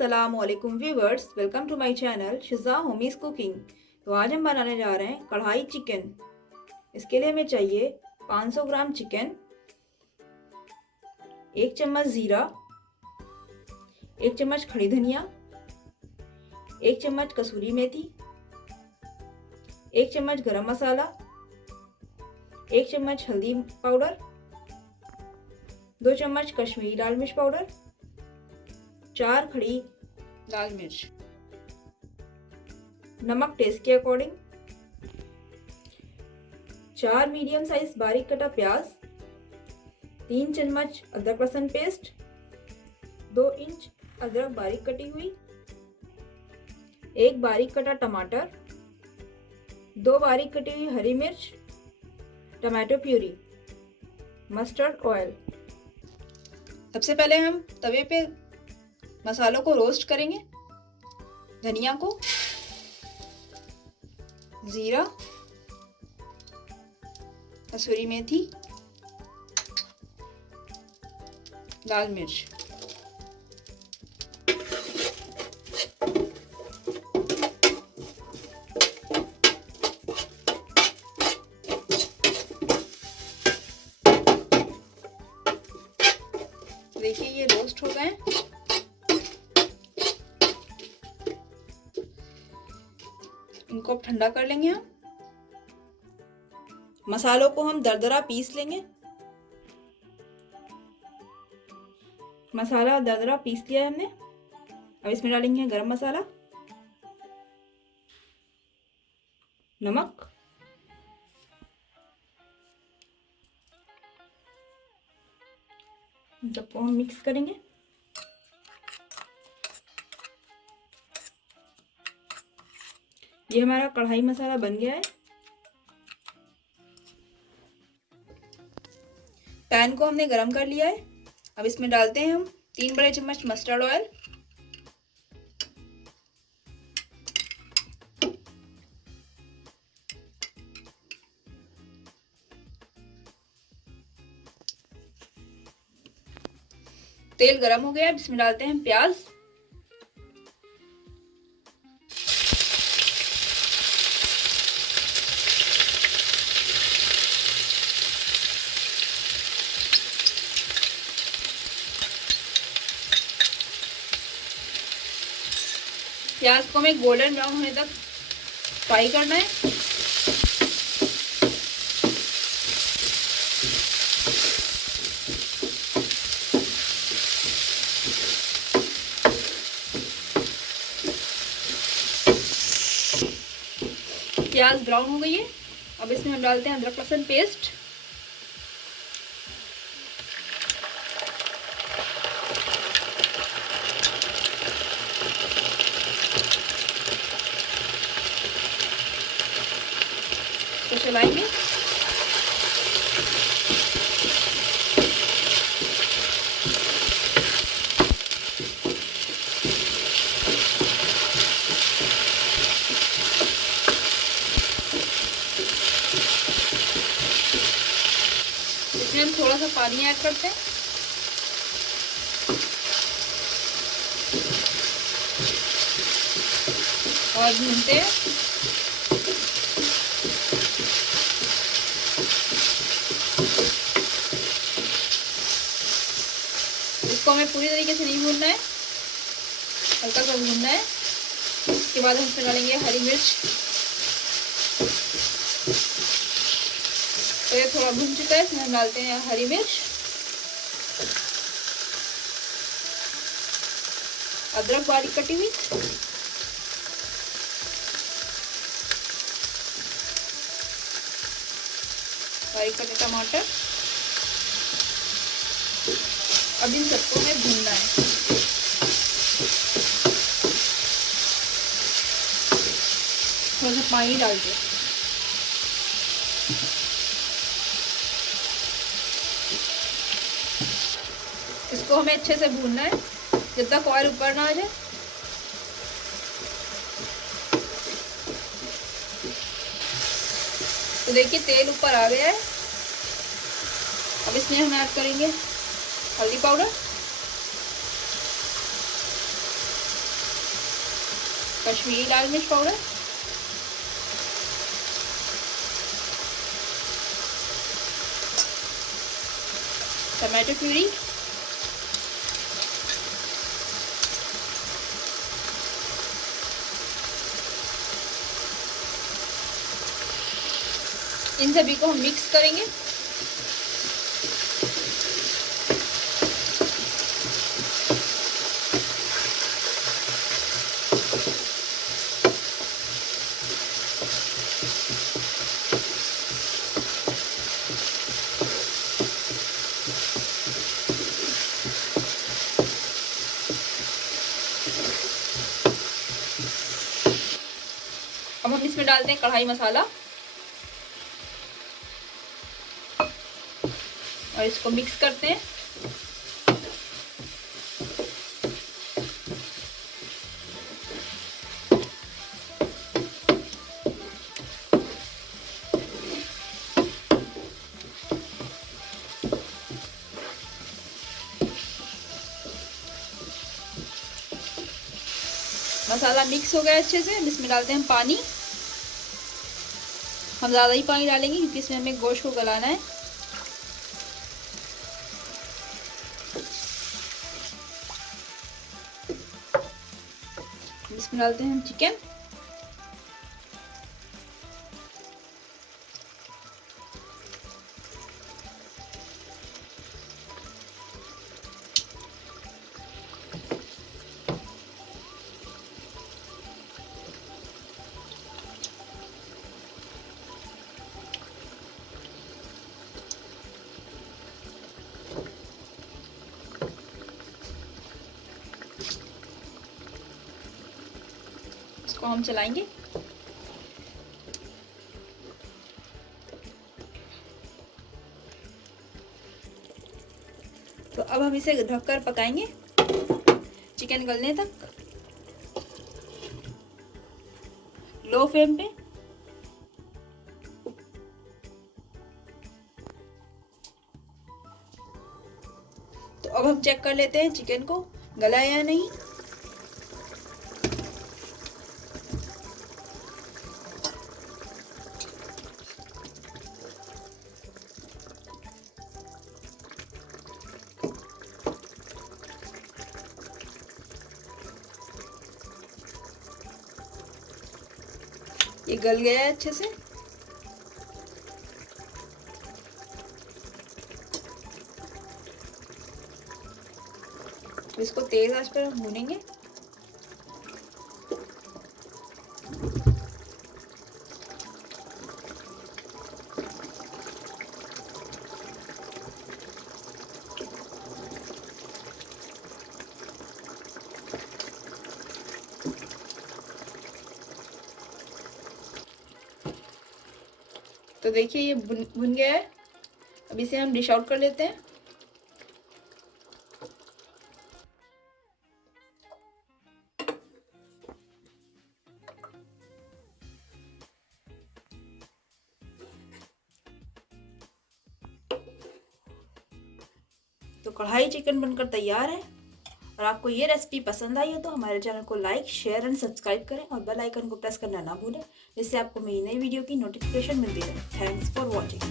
अस्सलामुअलैकुम viewers, welcome to my channel Shiza Homies Cooking. तो आज हम बनाने जा रहे हैं कढ़ाई चिकन। इसके लिए हमें चाहिए 500 ग्राम चिकन, 1 चम्मच ज़ीरा, 1 चम्मच खड़ी धनिया, 1 चम्मच कसूरी मेथी, 1 चम्मच गरम मसाला, 1 चम्मच हल्दी पाउडर, 2 चम्मच कश्मीरी लाल मिर्च पाउडर, 4 खड़ी लाल मिर्च, नमक टेस्ट के अकॉर्डिंग, 4 मीडियम साइज बारीक कटा प्याज, 3 चम्मच अदरक लहसुन पेस्ट, 2 इंच अदरक बारीक कटी हुई, 1 बारीक कटा टमाटर, 2 बारीक कटी हुई हरी मिर्च, टमाटो प्यूरी, मस्टर्ड ऑयल। सबसे पहले हम तवे पे मसालों को रोस्ट करेंगे। धनिया को, जीरा, कसूरी मेथी, लाल मिर्च। देखिए ये रोस्ट हो गए हैं। इनको अब ठंडा कर लेंगे हम। मसालों को हम दरदरा पीस लेंगे। मसाला दरदरा पीस लिया है हमने। अब इसमें डालेंगे गरम मसाला, नमक, इन सबको हम मिक्स करेंगे। ये हमारा कढ़ाई मसाला बन गया है। पैन को हमने गरम कर लिया है। अब इसमें डालते हैं हम 3 बड़े चम्मच मस्टर्ड ऑयल, तेल गरम हो गया है। इसमें डालते हैं प्याज, प्याज को हमें गोल्डन ब्राउन होने तक फ्राई करना है। प्याज ब्राउन हो गई है। अब इसमें हम डालते हैं अदरक लहसुन पेस्ट, तो चलाएंगे। इसमें हम थोड़ा सा पानी ऐड करते हैं और भूनते हैं। इसको हमें पूरी तरीके से नहीं भूनना है, हल्का सा भूनना है। उसके बाद हम इसमें डालेंगे हरी मिर्च। तो ये थोड़ा भून चुका है। इसमें हम डालते हैं हरी मिर्च, अदरक बारीक कटी हुई, बारीक कटे टमाटर। अब इन सबको हमें भूनना है। थोड़ा सा पानी डाल के इसको हमें अच्छे से भूनना है जब तक ऑयल ऊपर ना आ जाए। तो देखिए तेल ऊपर आ गया है। अब इसमें हम ऐड करेंगे हल्दी पाउडर, कश्मीरी लाल मिर्च पाउडर, टमाटो प्यूरी, इन सभी को हम मिक्स करेंगे। अब हम इसमें डालते हैं कढ़ाई मसाला और इसको मिक्स करते हैं। मसाला मिक्स हो गया अच्छे से। इसमें डालते हैं पानी। हम ज़्यादा ही पानी डालेंगे क्योंकि इसमें हमें गोश्त को गलाना है। इसमें डालते हैं हम चिकन। इसको हम चलाएंगे। तो अब हम इसे ढककर पकाएंगे चिकन गलने तक, लो फ्लेम पे। तो अब हम चेक कर लेते हैं चिकन को गला है या नहीं। ये गल गया है अच्छे से। इसको तेज आंच पर भूनेंगे। तो देखिए ये भुन गया है। अब इसे हम डिश आउट कर लेते हैं। तो कढ़ाई चिकन बनकर तैयार है। और आपको ये रेसिपी पसंद आई हो तो हमारे चैनल को लाइक, शेयर एंड सब्सक्राइब करें और बेल आइकन को प्रेस करना ना भूलें, जिससे आपको मेरी नई वीडियो की नोटिफिकेशन मिलती रहे। Thanks for watching.